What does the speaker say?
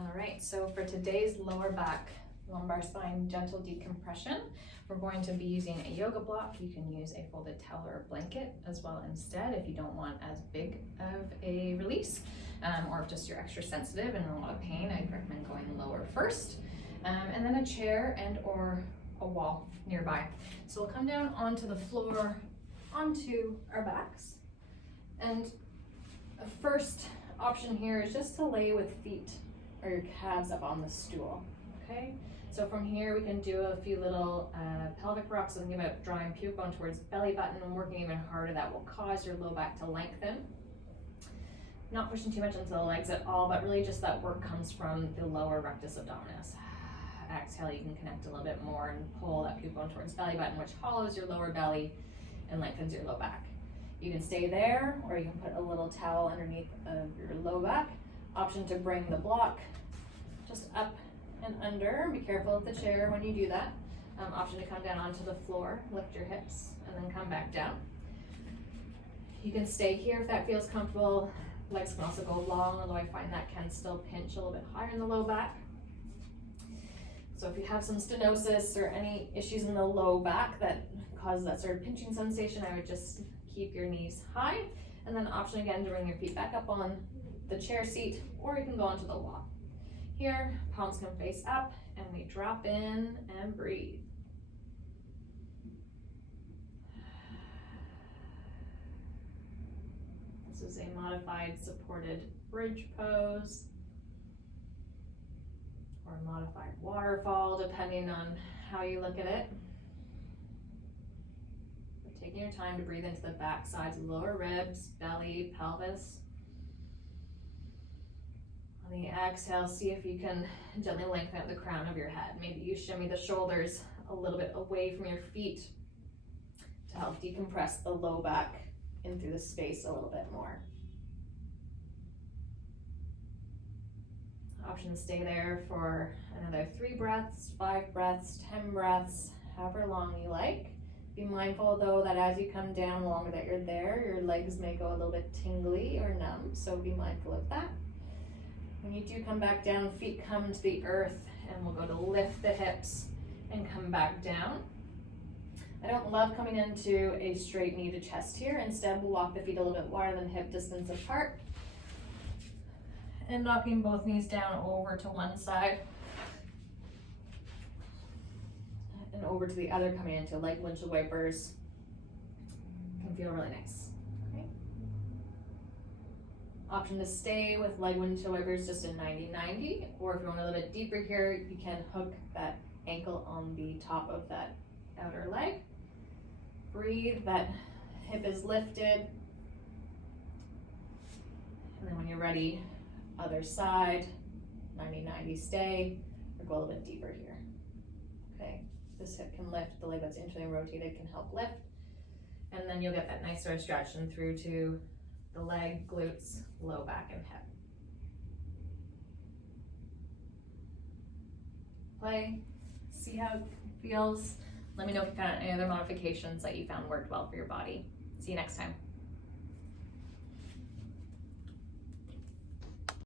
All right, so for today's lower back lumbar spine gentle decompression, we're going to be using a yoga block. You can use a folded towel or a blanket as well instead if you don't want as big of a release, or if just you're extra sensitive and in a lot of pain, I'd recommend going lower first, and then a chair and or a wall nearby. So we'll come down onto the floor, onto our backs, and the first option here is just to lay with feet or your calves up on the stool, okay? So from here we can do a few little pelvic rocks, thinking about drawing puke bone towards belly button and working even harder. That will cause your low back to lengthen. Not pushing too much into the legs at all, but really just that work comes from the lower rectus abdominis. Exhale, you can connect a little bit more and pull that puke bone towards belly button, which hollows your lower belly and lengthens your low back. You can stay there, or you can put a little towel underneath of your low back. Option to bring the block just up and under. Be careful of the chair when you do that. Option to come down onto the floor, lift your hips, and then come back down. You can stay here if that feels comfortable. Legs can also go long, although I find that can still pinch a little bit higher in the low back. So if you have some stenosis or any issues in the low back that cause that sort of pinching sensation, I would just keep your knees high, and then option again to bring your feet back up on the chair seat, or you can go onto the wall. Here, palms can face up, and we drop in and breathe. This is a modified supported bridge pose, or a modified waterfall, depending on how you look at it. But taking your time to breathe into the back sides of the lower ribs, belly, pelvis. On the exhale, see if you can gently lengthen out the crown of your head. Maybe you shimmy the shoulders a little bit away from your feet to help decompress the low back in through the space a little bit more. Option to stay there for another 3 breaths, 5 breaths, 10 breaths, however long you like. Be mindful though that as you come down, the longer that you're there, your legs may go a little bit tingly or numb, so be mindful of that. When you do come back down, feet come to the earth, and we'll go to lift the hips and come back down. I don't love coming into a straight knee to chest here. Instead, we'll walk the feet a little bit wider than hip distance apart, and knocking both knees down over to one side and over to the other, coming into leg windshield wipers. Can feel really nice. Okay. Option to stay with leg windshield wipers just in 90-90, or if you want a little bit deeper here, you can hook that ankle on the top of that outer leg. Breathe, that hip is lifted. And then when you're ready, other side, 90-90 stay, or go a little bit deeper here. Okay, this hip can lift, the leg that's internally rotated can help lift. And then you'll get that nice sort of stretching through to the leg, glutes, low back, and hip. Play, see how it feels. Let me know if you found any other modifications that you found worked well for your body. See you next time.